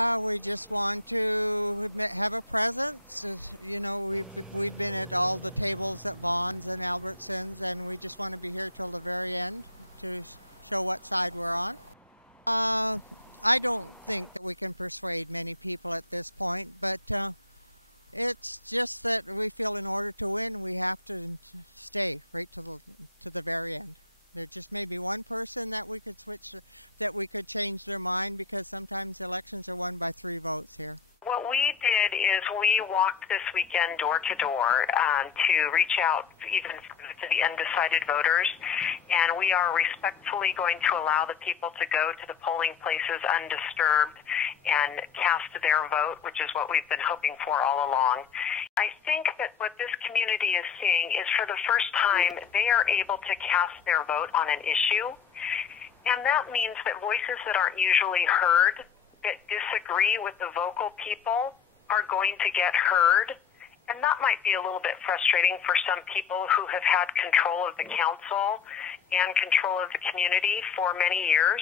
We just want to have a presence. You know, we've been at all the tables at Vaughn's and Albertsons, and we just want to be here till the very end to show what side we're on. I don't think that we can persuade many people at this point, but it's just that we feel in order to win, we have to stay right to the very end. There just may be one person that we could switch, that we could change their mind, because sometimes elections are won by 3 votes here. What we did is we walked this weekend door to door to reach out even to the undecided voters, and we are respectfully going to allow the people to go to the polling places undisturbed and cast their vote, which is what we've been hoping for all along. I think that what this community is seeing is, for the first time, they are able to cast their vote on an issue, and that means that voices that aren't usually heard, that disagree with the vocal people, are going to get heard. And that might be a little bit frustrating for some people who have had control of the council and control of the community for many years.